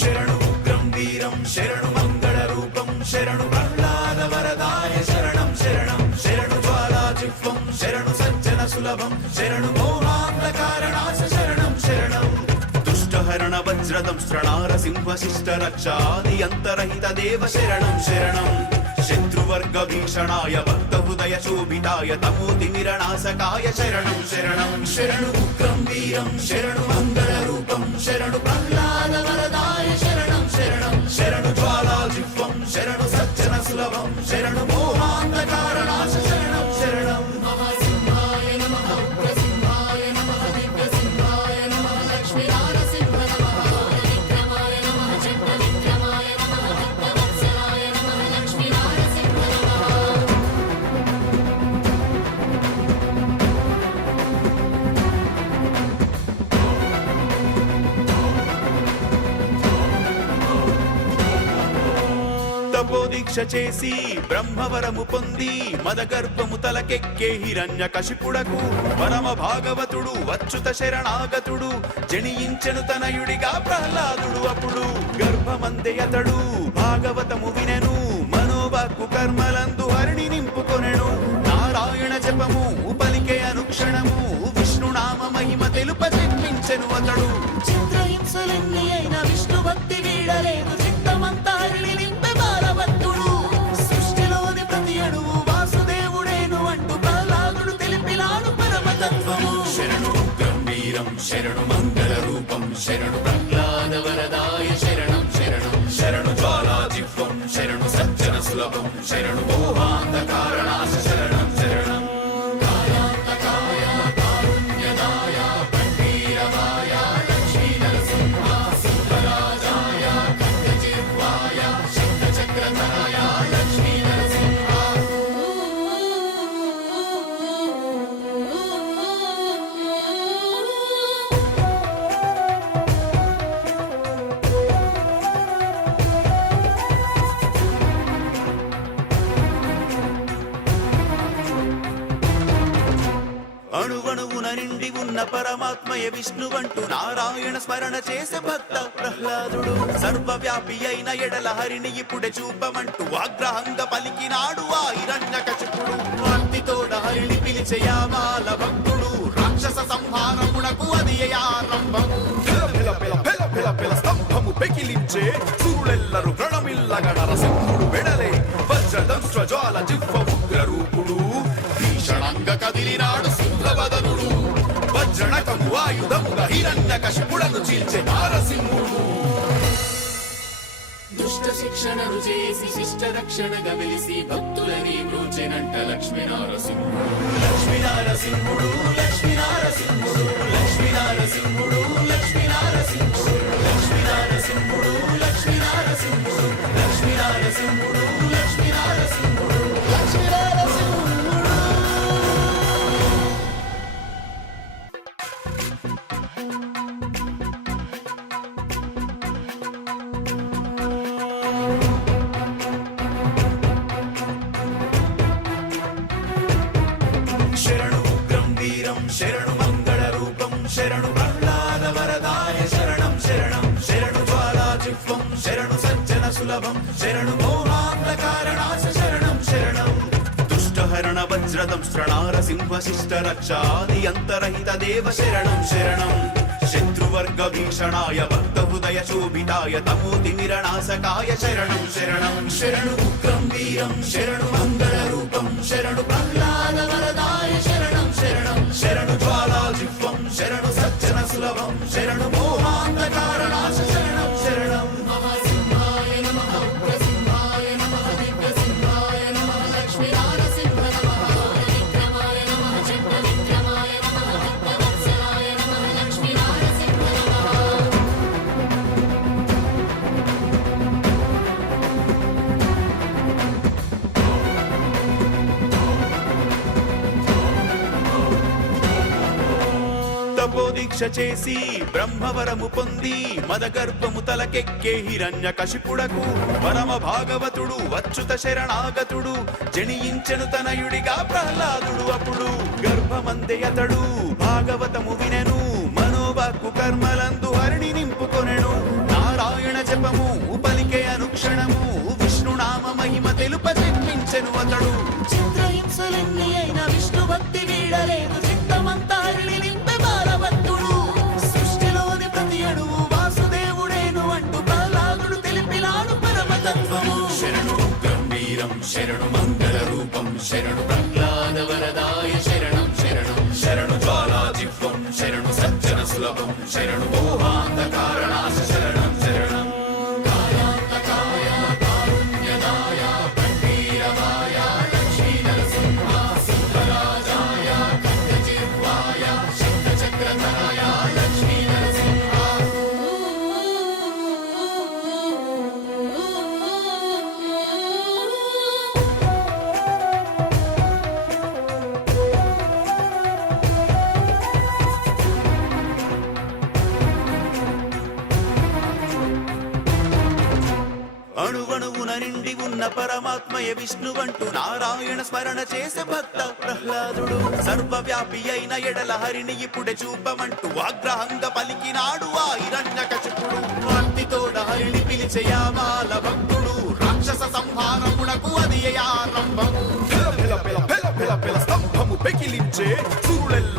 శరణు ఉగ్రం వీరం శరణు మంగళ రూపం శరణు ప్రహ్లాద వరదాయ శరణం శరణం శరణు జ్వాలాజిహ్వం శరణు సజ్జన సులభం శరణు మోహాంత కారణాశ శరణం శరణం. దుష్టహరణ వజ్రదం శృణార సింహ శిష్ట రక్షాది అంతరహిత దేవ శరణం శరణం. శత్రువర్గ భీషణాయ భక్త హృదయ శోభితాయ శరణం శరణం. శరణు ఉగ్రం వీరం శరణు తపోదీక్ష చేసి బ్రహ్మవరము పొంది మదగర్భము తలకెక్కే హిరణ్య కశిపుడకు పరమ భాగవతుడు వచ్చుత శరణాగతుడు జనియించెను తనయుడిగా ప్రహ్లాదుడు అప్పుడు. గర్భమందే అతడు భాగవతము వినెను మనోవాక్కు కర్మలందు హరిణి నింపుకొనెను. నారాయణ జపము పలికే అనుక్షణము విష్ణునామ మహిమ తెలుప జన్మించెను అతడు. చిత్రహింసలన్నీ అయిన విష్ణు భక్తి వీడలేదు చిత్తమంతా తత్వము శరణు గంభీరం శరణు మంగళ రూపం శరణు ప్రహ్లాద వరదాయ శరణం శరణం శరణు జ్వాలాజిహ్వం శరణు సజ్జన సులభం శరణు పరమాత్మయ విష్ణువంటూ నారాయణ స్మరణ చేసే భక్త ప్రహ్లాదుడు. సర్వవ్యాపి అయిన ఎడల హరిని ఇప్పుడే చూపమంటూ ఆగ్రహంగా పలికినాడు ఆ హిరణ్య కచుపుడు భక్తితోడ హరిని పిలిచేయామాల భక్తుడు. రాక్షస సంహారమునకు అది ఆరంభము స్తంభము పెకిలించే సూరులెల్లరు ప్రణమిల్లగ నరసింహుడు వెడలే. వజ్రదంశ్వజాల జిహ్వ ఉగ్రరూపుడు భీషణంగా భీషణంగ కదిలినాడు సింహవదనుడు జనకము ఆయుధముగా హిరణ్య కశిపుడను చీల్చే నారసింహుడు దుష్ట శిక్షణను చేసి శిష్ట రక్షణ గమిలిసి భక్తులని బ్రోచెనంట లక్ష్మీ నారసింహుడు లక్ష్మీ నారసింహుడు లక్ష్మీ నారసింహుడు లక్ష్మీ నారసింహుడు లక్ష్మీ నారసింహుడు లక్ష్మీ నారసింహుడు లక్ష్మీ నారసింహుడు లక్ష్మీ నారసింహుడు లక్ష్మీ నారసింహుడు శరణం శరణు జ్వాలా జిహ్వం శరణు సజ్జన సులభం శరణు మోహాంగ కారణాశ శరణం శరణం. దుష్టహరణ వజ్రదం శృణార సింహ శిష్ట రక్షాది అంతరహిత దేవ శరణం శరణం. శత్రువర్గ భీషణాయ భక్త హృదయ శోభితాయ తమోతి నిరణాశకాయ శరణం శరణం. శరణు ఉగ్రం వీరం శరణు మంగళ రూపం శరణు ప్రహ్లాద. Honestly, దీక్ష చేసి బ్రహ్మవరము పొంది మదగర్భము తలకెక్కే హిరణ్య కశిపుడకు పరమ భాగవతుడు వచ్చుత శరణాగతుడు జనియించెను తనయుడిగా ప్రహ్లాదుడు అప్పుడు గర్భమందే అతడు భాగవతము వినెను మనోవాక్కు కర్మలందు హరిణి నింపుకొనెను నారాయణ జపము పలికే అనుక్షణము విష్ణునామ మహిమ తెలుప జన్మించెను అతడు శరణు మంగళ రూపం శరణు ప్రహ్లాద వరదాయ శరణం శరణం శరణు జ్వాలా శరణు సజ్జన సులభం శరణు మోహాంధకారణాశ కారణాశ అణువణువున నిండి ఉన్న పరమాత్మయ విష్ణువంటూ నారాయణ స్మరణ చేసే భక్త ప్రహ్లాదుడు సర్వవ్యాపి అయిన ఎడల హరిని ఇప్పుడే చూపమంటూ ఆగ్రహంగా పలికినాడు ఆ హిరణ్యకశిపుడు భక్తితోడ హరిని పిలిచేయామాల భక్తుడు రాక్షస సంహారమునకు అది ఆరంభము పెల పెల పెల పెల పెల స్తంభము పెకిలించే సురులెల్లరు